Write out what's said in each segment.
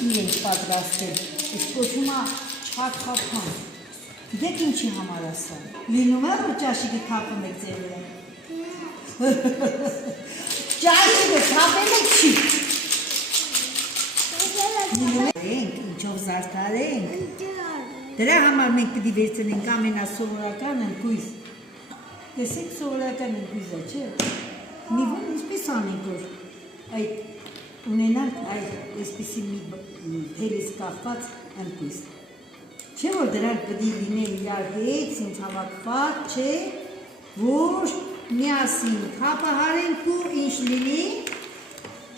Չիշնի ենք պատրաստել, ես կոչում է չաթխափան, դեք ինչի համար ասա, լինում է, որ ճաշիկը թափում եք ձեր վրա, ճաշիկը թափել եք չի, լինում ենք, ինչով զարդարենք, դրա համար մենք պիտի վերցնենք ամենասովորական ընկույզ, տեսեք սովորական ընկույզը, չէ, մի բան ինչպես անենք, որ այդ ունենանք այդ այսպիսի մի թելից կախված ընկույզ, չէ որ դրանք պիտի լինեն իրար հետ, ինձ հավաքված, չէ, որ միասին հապահարենք ու ինչ լինի,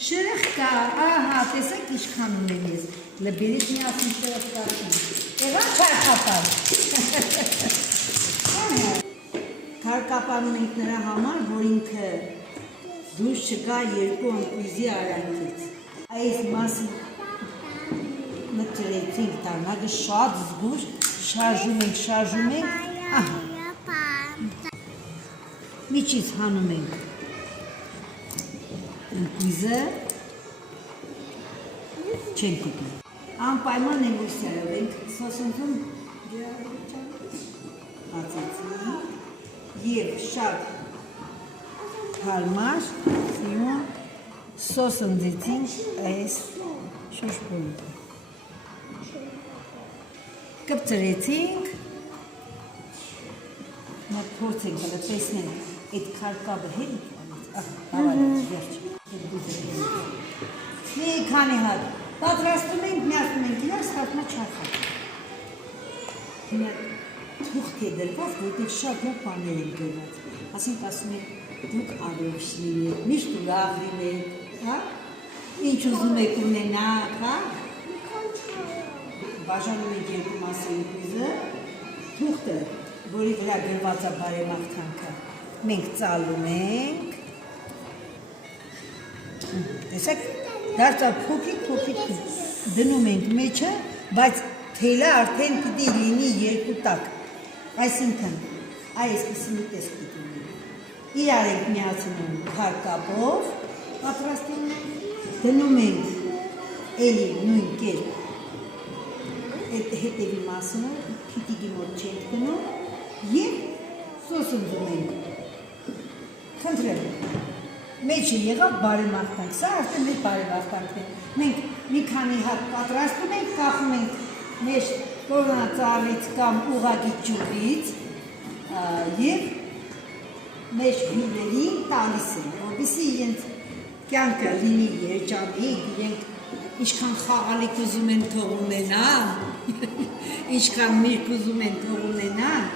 շրխկա, ահա, տեսեք ինչքան ունեն ես, լբերից միասին շրխկացին, եղան չար խապան, քարկապանում ենք նրա համար, որ ինքը դուրս չկա երկու ընկույզի արանքից, այս մասը մտրեցինք տարնագը շատ զգուր, շարժում ենք, ահա, միջից հանում ենք ընկույզը, չենք ուտում, անպայման էմոսիայով ենք սոսնձում ածեցինք և շատ հարմար սոսնձեցինք այս շուշպոլիկը, կպցրեցինք, նա փորձենք, հլը տեսնենք, այդ քարկաբը հետ, հավարած, վերջ, մի քանի հատ, պատրաստում ենք, միացնում ենք իրար, ստացմա չարխատ, թուղթ է դրվով, որտեղ շատ լավ բաներ են գրված, ասենք ասում են, դուք առողջ լինեք, միշտ ուրախ լինեք, ինչ ուզում եք ունենաք, բաժանում ենք երկու մասի ընկույզը, թուղթը, որի վրա գրված է բարեմաղթանքը, մենք ծալում ենք, տեսեք, դարձա փոքրիկ դնում ենք մեջը, բայց թելը արդեն պիտի լինի երկու տակ, այսինքն, այսպիսի մի տեսք պիտի լինի, իրար ենք միացնում քարկապով, պատրաստում ենք, դնում ենք էլի նույն կերպ, այդ հետևի մասնը, քիտիկի մոտ չենք դնում և սոսնձում ենք, խնդրեմ, մեջը եղավ բարեմաղթանք, սա արդեն մեր բարեմաղթանքն է, մենք մի քանի հատ պատրաստում ենք, կախում ենք մեր կորոնածառից կամ ուղղակի ջուղից և մեր հյուրերին տալիս են, որպեսզի իրենց կյանքը լինի երջանիկ, իրենք ինչքան խաղալիք ուզում են թող ունենան, ինչքան միրգ ուզում են թող ունենան,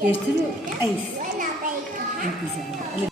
Երթրը այս ընկույզանը,